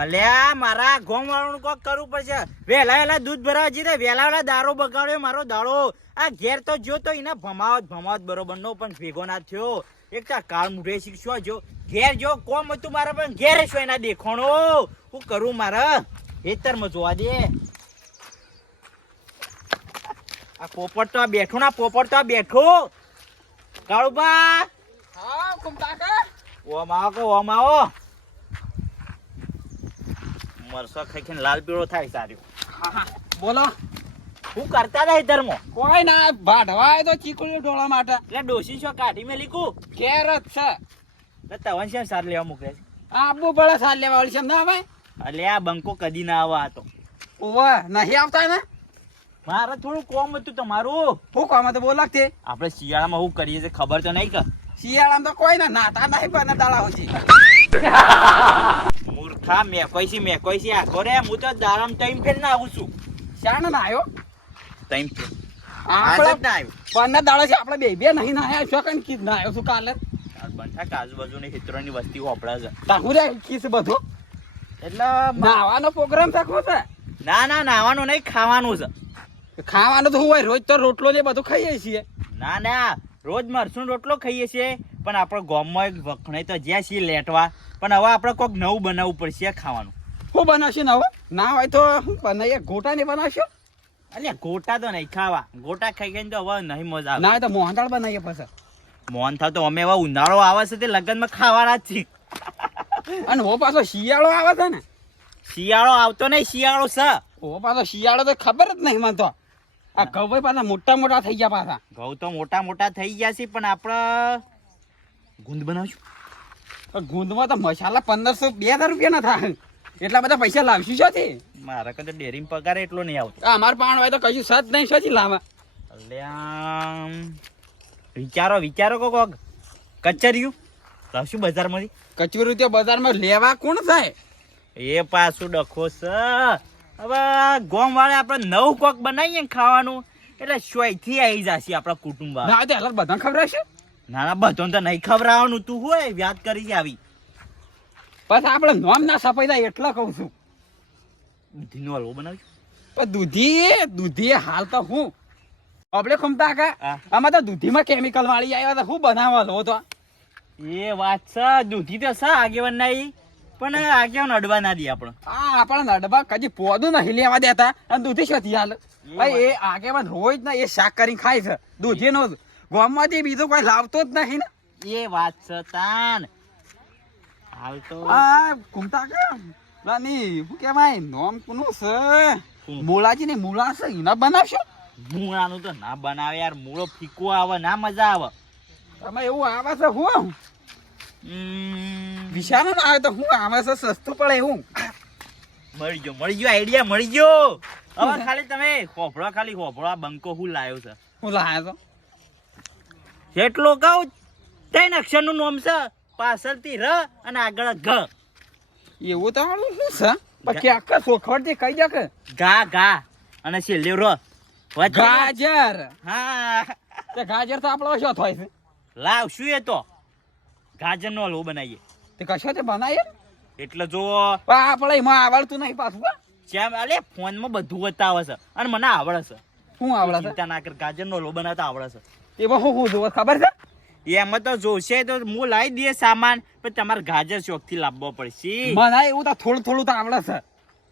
અલ્યા મારા ગોમ વાળું કોક કરવું પડશે. વેલા દૂધ ભરાવા જઈએ વેલા દારો બગાડ્યો મારો દાડો. આ ઘેર તો જો તો એને ભમાવત બરોબર નો પણ ભેગો ના થયો. એક તો કાળ મુઢે શીખશો જો ઘેર જો કોમ હતું મારે પણ ઘેર છો એના દેખાણો. હું કરું મારે ખેતરમાં જોવા દે. આ પોપટ તો બેઠો ના પોપટ તો બેઠો. કાળુબા હા કુમતા કા ઓમ આવો કે ઓમ આવો. મરસો ખાઈને લાલ પીળો થાય સારું. બોલો હું કરતા હતા હેતરમાં કોઈ ના ભાડવાય તો ચીકુડી ઢોળા માટે એટલે ડોસી છો કાઢી મેં લીકું ઘેર જ છે. તવન છે સાર લેવા મોકલે છે. આબુ પડે સાલ લેવા વાળી છે ના ભાઈ. એટલે આ બંકો કદી ના આવે આ તો. ઓવે નહીં આવતા ને મારે થોડું કોમ હતું તમારું. હું કામ તો બોલ લાગતે આપણે શિયાળામાં શું કરીએ છીએ ખબર તો નહીં કે શિયાળામાં તો કોઈ ના નાતા નહીં પણ દાડા હોજી મૂર્ખા મેકોઈસી આખો રે હું તો દારામ ટાઈમ ફેર ના આવું છું. શાણ ના આવ્યો ટાઈમ ફેર આપણે ના આવ્યું. પણ દાડા છે આપણે બે નહીં ના આવ્યો છો કઈ કીધ ના આવ્યો છું કાલે બંધા આજુબાજુની ખેતરોની વસ્તી વાપરા છે. તાહુ રે કીસ બધું એટલે નાવાનો પ્રોગ્રામ રાખવો છે. ના નાવાનું નહીં ખાવાનું છે. ખાવાનું તો હોય રોજ તો રોટલો ને બધું ખાઈએ છીએ. ના રોજ મરસું રોટલો ખાઈએ છીએ પણ આપણે ગામમાં એક વખણાઈ તો જ્યાં છીએ લેટવા પણ હવે આપણે કોઈક નવું બનાવવું પડશે ખાવાનું. શું બનાવશું ને હવે ના હોય તો બનાવીએ ગોટા ને બનાવશો. અલ્યા ગોટા તો નહીં ખાવા. ગોટા ખાઈ ખાઈને તો હવે નહીં મજા આવે. ના હોય તો મોહનથાળ બનાવીએ પછી. મોહનથાળ તો અમે એવા ઉનાળો આવે છે તે લગ્નમાં ખાવાના જ છીએ. અને હો પાછો શિયાળો આવે છે ને. શિયાળો આવતો નહીં શિયાળો છે. હો પાછો શિયાળો તો ખબર જ નહીં મને તો. આ ઘઉં પાછા મોટા થઈ ગયા પાછા. ઘઉં તો મોટા થઈ ગયા છે પણ આપણે ગુંદ બનાવશું. ગુંદમાં તો મસાલા 1500-2000 રૂપિયા ના થાય. એટલા બધા પૈસા લાવશું શોથી. મારા કદાચ ડેરીમાં પગાર એટલો નહીં આવતો. અમાર પાણ હોય તો કશું સત નહીં શોથી લાવે. અલ્યા વિચારો કોક કચરિયું લાવશું બજારમાંથી. કચોરી તો બજારમાં લેવા કોણ થાય. એ પાછું ડખો છે. હવે ગોમ વાળે આપણે નવું કોક બનાવીએ ને ખાવાનું એટલે શોયથી આવી જશે આપણા કુટુંબ. ના તો એટલે બધા ખવડાવશે. ના બધું તો નહીં ખવડાવવાનું. તું હોય વ્યાજ કરી આવી બસ આપણે નોમ ના સફાઈ થાય એટલે કહું છું. દૂધીનો હલવો બનાવશું. પણ દૂધી હાલ તો હું આપણે ખમતા કા આમાં તો દૂધીમાં કેમિકલ વાળી આવ્યા તો હું બનાવવાનો તો. એ વાત છે દૂધી તો છે આગેવાન નહીં પણ આગેવાન અડવા ના દે આપણે. આપણા નડબા કદી પોદું નહીં લેવા દેતા અને દૂધી શોધી હાલ ભાઈ. એ આગેવાન રોજ ને એ શાક કરીને ખાય છે દૂધીનો જ. ગામમાંથી બીજું કોઈ લાવતો જ નહીં ને. એ વાત છે તાન હાલ તો ઘૂમતા કા નાની શું કેવાય નોમ કોનું છે મૂળાજી ને મૂળા છે એના બનાવશો. મૂળાનું તો ના બનાવે યાર. મૂળો ફીકો આવે ના મજા આવે. તમે એવું આવે છે હું વિશાળ ના આવે તો હું આવે છે સસ્તું પડે એવું. મળી ગયો આઈડિયા મળી ગયો. હવે ખાલી તમે હોફળો આ બંકો હું લાવ્યો છે. હું લાવ્યો તો જેટલો કહું 3 અક્ષરનું નામ છે. પાછળથી ર અને આગળ ઘ. એવું તો શું છે પછી આખા સોખવડથી કહી દે કે ઘા અને છેલ્લે ર. ગાજર. હા તે ગાજર તો આપણો શું થાય છે. લાવશું એ તો ગાજરનો હલવો બનાવીએ. તે કશો તે બનાવીએ એટલે જો આપણે એમાં આવડતું નહીં પાછું. જેમ અલે ફોનમાં બધું બતાવે છે અને મને આવડે છે. શું આવડે છે. ચિંતા ના કર ગાજરનો હલવો બનાવતા આવડે છે. એમાં હું જોવે ખબર છે. એમાં તો જોશે તો હું લાવી દઈએ સામાન પણ તમારે ગાજર શોખથી લાવવો પડશે. મને એવું તો થોડું તો આવડે છે.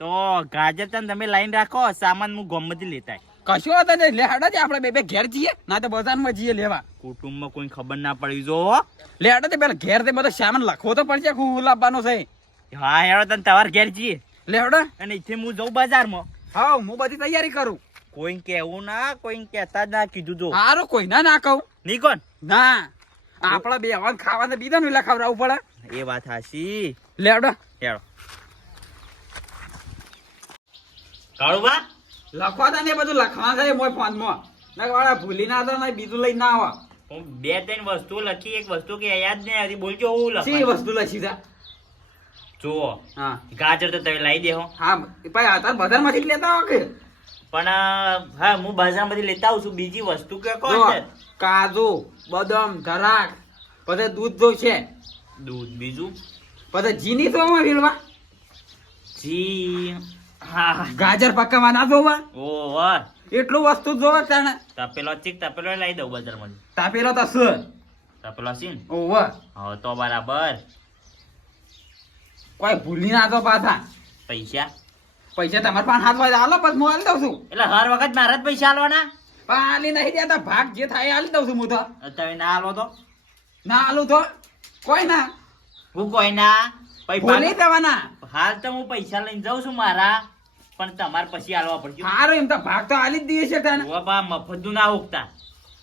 તો ગાજર તમે લાઈન રાખો સામાન હું ગમતી લેતા કશું હતા ને લેહાડો જ આપણે બે ઘેર જઈએ ના તો બજારમાં જઈએ લેવા. કુટુંબમાં કોઈ ખબર ના પડી જો લેહાડો તે પેલા ઘેર તે બધો સામાન લખવો તો પડશે હું લાવવાનો છે. હા હેડો તને તમારે ઘેર જઈએ લેહાડો અને અહીંથી હું જઉં બજારમાં. હા હું બધી તૈયારી કરું. કોઈ કેવું ના કોઈ કહેતા જ ના કીધું જો હારું કોઈ ના કહું નહીં કોણ ના આપડા બે હવાન ખાવાને બીજા નું ખવડાવવું પડે. એ વાત હાચી. લેહાડો હેડો કાળુબા લખવા તા ને બધું લખવા છે મોય ફોનમાં ના વાળા ભૂલી ના હતા બીજું લઈને ના આવા. હું 2-3 વસ્તુ લખી એક વસ્તુ કે યાદ નહીં આવતી બોલજો હું સી લખી વસ્તુ લખી છે. જુઓ હા ગાજર તો તમે લાવી દેહો. હા ભાઈ આ તાર બજારમાંથી જ લેતા આવો કે પણ હા હું બજારમાંથી લેતા આવું છું. બીજી વસ્તુ કે કોણ છે. કાજુ બદામ ધરાક પછી દૂધ જો છે દૂધ બીજું પછી જીની તો વીલવા પછી હા ગાજર પકાવવાના જોવા ઓ વાહ એટલું વસ્તુ જોવા તાણે તપેલો લઈ દઉં બજારમાં તાપેલો તો શું તપેલો છે ને ઓવા હવે તો બરાબર કોઈ ભૂલી ના તો પાછા પૈસા પૈસા તમારા પાસે હાથ વાગે હાલો પછી હું હાલી દઉં છું એટલે હર વખત મારા જ પૈસા આલવાના પણ હાલી નહીં દેતા ભાગ જે થાય એ હાલી દઉં છું હું તો તમે ના આલો તો ના હાલું તો કોઈ ના હું કોઈ ના ભૂલી દેવાના હાલ તો હું પૈસા લઈને જાઉં છું મારા પણ તમારે પછી આલવા પડશે સારું એમ તો ભાગ તો હાલી જ દઈએ છે તાને મફત ના ઉગતા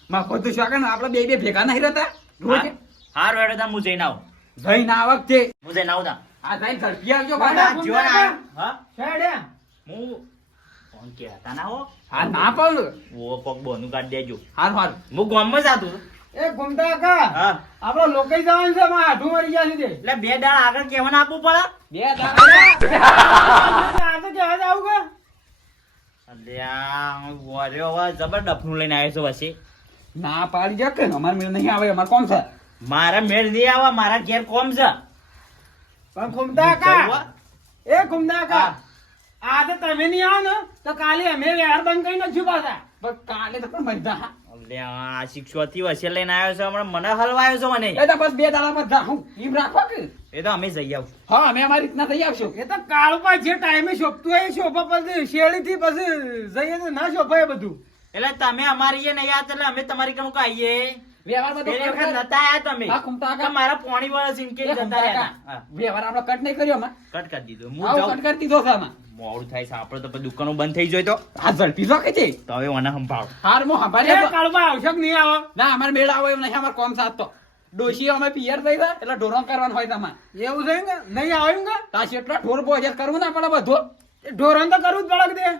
મફત શું કે આપણે બે ભેગા નહીં રહેતા રોજ હાર વેડો તા હું જઈને આવું જઈને આવક છે હું જઈને આવું તા આ જઈને ઝડપી આવજો બાડા, બાડા. જીવન આયો. હા શેડે. હું ફોન કહેતા ના હો હા ના પાઉલ ઓ કોક બોનું કાઢ દેજો હારું હારું હું ગામમાં જ હતું એ ઘૂમતા કા હા આપડે લોકેશ જવાનું છે માં આઠું મરી ગયા છે એટલે 2 દાડા આગળ કહેવાનું આપવું પડે બે દાડા આ તો જહાજ આવું કે અલ્યા વોર્યો હવે જબર ડફનું લઈને આવ્યો છું પછી ના પાડી જા કે અમાર મેળ નહીં આવે અમાર કોમ છે મારા મેળ નહીં આવે મારા ઘેર કોમ છે પણ ઘૂમતા કા જવું? એ ઘૂમતા કા આ તો તમે નહીં આવો ને તો કાલે અમે વ્યવહાર બંધ કરી નાખ્યું પાછા પણ કાલે તો પણ મજા અલ્યા આ શિક્ષોથી વસે લઈને આવ્યો છે હમણાં મને હલવાયો છે મને એ તો બસ બે દાડામાં જાઉં એમ રાખો કે એ તો અમે જઈ આવશું હા અમે અમારી રીતના થઈ આવશું એ તો કાળુપા જે ટાઈમે શોભતું હોય એ શોભા પછી શેરડી થી પછી જઈએ તો ના શોભાય બધું એટલે તમે અમારી એ નહીં આવ્યા એટલે અમે તમારી કણું આવીએ વ્યવહાર બધો પેલી વખત નતા આયા તમે હા, ઘૂમતા તો મારા પોણી વાળા સિંકે જતા રહ્યા હતા. વ્યવહાર આપણે કટ નહીં કર્યો માં કટ કરી દીધું હું આવું જાઉં કટ કરી દીધો છે આમાં મોડું થાય છે આપણે તો પછી દુકાનો બંધ થઈ જાય તો આ ઝડપી જો કે છે તો હવે મને સંભાળ હાર મો એ સંભાળ્યા તો. કાળુપા આવશે કે નહીં આવો ના અમાર મેળ આવે એમ નહીં અમાર કોમ સાથ તો ડોશી અમે પિયર થઈ ગયા એટલે ઢોરણ કરવાનું હોય તમારે એવું છે કે નહીં આવે એમ કે તાશ એટલા ઢોર બોજર કરવું ના પડે બધું એ ઢોરણ તો કરવું જ પડે કે દે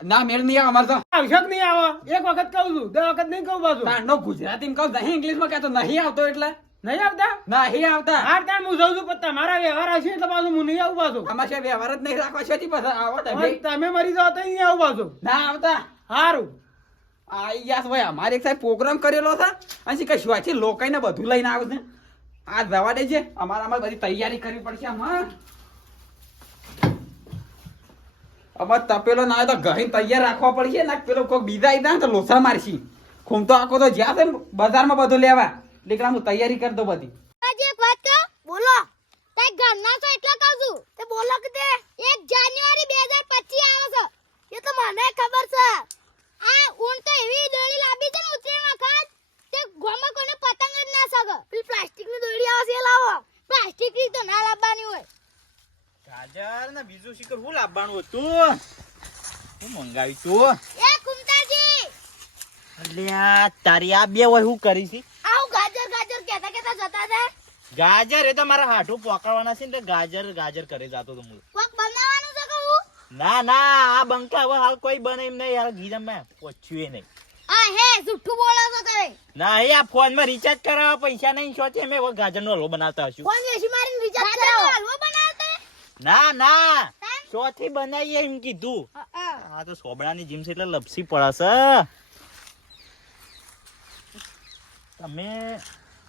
ના મેળ નહીં આવે અમાર તો આવશે કે નહીં આવો એક વખત કહું છું 2 વખત નહીં કહું પાછું તાંડો ગુજરાતી કહું નહીં ઇંગ્લિશ માં કહેતો નહીં આવતો એટલે નહીં આવતા નહીં આવતા હાર તાર હું જઉં છું પણ તમારા વ્યવહાર હશે એટલે પાછું હું નહીં આવું પાછું આમાં છે વ્યવહાર જ નહીં રાખવા છે પછી આવો તમે હવે તમે મરી જાઓ તો નહીં આવું પાછું ના આવતા સારું આઈ ગયા છે ભાઈ અમારે એક સાહેબ પ્રોગ્રામ કરેલો છે અને કઈ શું છે લોકોને બધું લઈને આવે છે આ જવા દે છે અમારે બધી તૈયારી કરવી પડશે આમાં અમાર તપેલો ના હોય તો ઘણી તૈયાર રાખવા પડશે ને પેલો કોઈ બીજા આવી જાય ને તો લોસા મારશી ખૂમ તો આખો તો જ્યાં છે ને બજારમાં બધું લેવા એટલે હું તૈયારી કરી દો બધી આજે એક વાત કહું બોલો તાઈ ઘરના છો એટલે કહું છું તે બોલો કે તે 1 જાન્યુઆરી 2025 આવે છે એ તો મને ખબર છે આ ઊન તો એવી દોરી લાવી છે ને ઉતરેણ વખત તે ગોમાં કોને પતંગ જ ના સગે પેલી પ્લાસ્ટિક ની દોરી આવે છે એ લાવો પ્લાસ્ટિક ની તો ના લાવવાની હોય ગાજર ને બીજું શીખર હું લાવવાનું હતું હું મંગાવી તું એ કુંતાજી અલ્યા તારી આ બે હોય હું કરી છે આવું ગાજર ગાજર કહેતા કહેતા જતા હતા ગાજર એ તો મારા હાથું પકડવાના છે ને ગાજર કરે જાતો તો હું કોક બનાવવાનું છે કહું ના ના આ બંકા હવે હાલ કોઈ બને એમ નહીં યાર ગીધા મેં પૂછ્યું નહીં આ હે જુઠ્ઠું બોલો છો તમે ના એ આ ફોન માં રિચાર્જ કરાવવા પૈસા નહીં શોધી અમે હવે ગાજર નો હલવો બનાવતા હશું કોણ વેશી મારીને રિચાર્જ કરાવો હલવો બનાવતા ના ના શોથી બનાવીએ એમ કીધું આ તો સોબડાની જીમ છે એટલે લપસી પડે છે તમે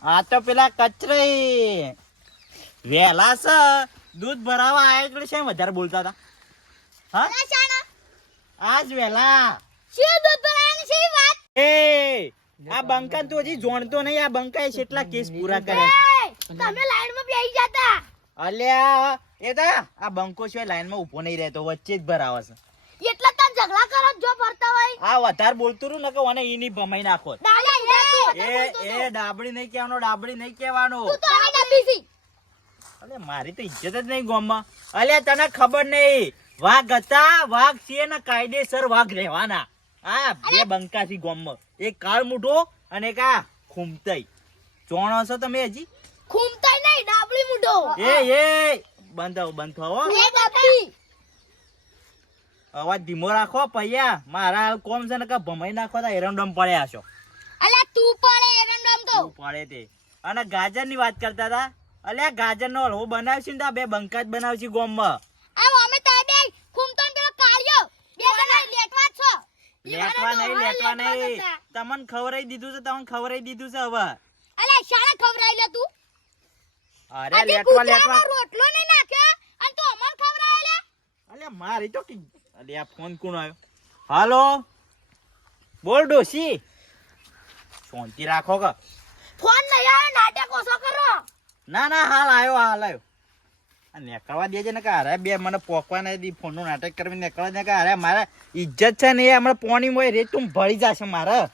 આ તો પેલા કચરે વેલા છે દૂધ ભરાવા આવ્યા એટલે છે વધારે બોલતા હતા હા અલા શાના આજ વેલા શું દૂધ ભરાવાની છે એ વાત એ આ બંકા તો હજી જોણતો નહીં આ બંકાએ કેટલા કેસ પૂરા કર્યા છે. એ, તમે લાઈનમાં બેસી જતા અલ્યા એ તો આ બંકો છે લાઈનમાં ઊભો નહીં રહેતો વચ્ચે જ ભરાવે છે એટલે તને ઝઘડા કરો છો જો ફરતા હોય આ વધારે બોલતું રહ્યું ને કે મને ઈની ભમાઈ નાખો દાદા એ ડાબડી નહીં કહેવાનો ડાબડી નહીં કહેવાનો તું તો હવે ડબ્બી છી અલે મારી તો ઇજ્જત જ નહીં ગામમાં અલ્યા તને ખબર નહીં વાઘ હતા વાઘ છે ને કાયદેસર વાઘ રહેવાના આ બે બંકા થી ગામમાં એક કાળ મૂઠો અને એક આ ખૂમતઈ ચોણો છો તમે હજી ખૂમતાય નહીં ડાબડી મુઢો એ બંધ થવો એ ડબ્બી અવાજ ધીમો રાખો પૈયા મારા હાલ કોમ છે ને કે ભમાઈ નાખો તો એરંડમ પડ્યા છો અલા તું પડે એરંડમ તો શું પડે તે અને ગાજર ની વાત કરતા હતા અલ્યા ગાજર નો હલવો બનાવશે ને તો આ બે બંકા જ બનાવશે ગામમાં આ અમે તાય બે ખૂમતો ને પેલો કાળિયો બે જણા લેટવા છો લેટવા નહીં તમને ખવરાઈ દીધું છે હવે અલા શાળા ખવરાઈ લે તું અરે આજે લેટવા કૂતરાનો રોટલો નહીં નાખ્યો અને તું અમન ખવરાવે લે અલ્યા મારી તો અલ્યા ફોન કોણ આવ્યો? હાલો બોલ ડોશી, શાંતિ રાખો કે. ફોન નહીં આવ્યો, નાટક ઓછો કરો. ના ના હાલ આવ્યો આ નીકળવા દેજે ને કે અરે બે મને પોકવા નહીં દી ફોનનું નાટક કરવી નીકળવા દે કે અરે મારે ઇજ્જત છે ને એ હમણાં પોણી હોય રે તું ભળી જશે મારે.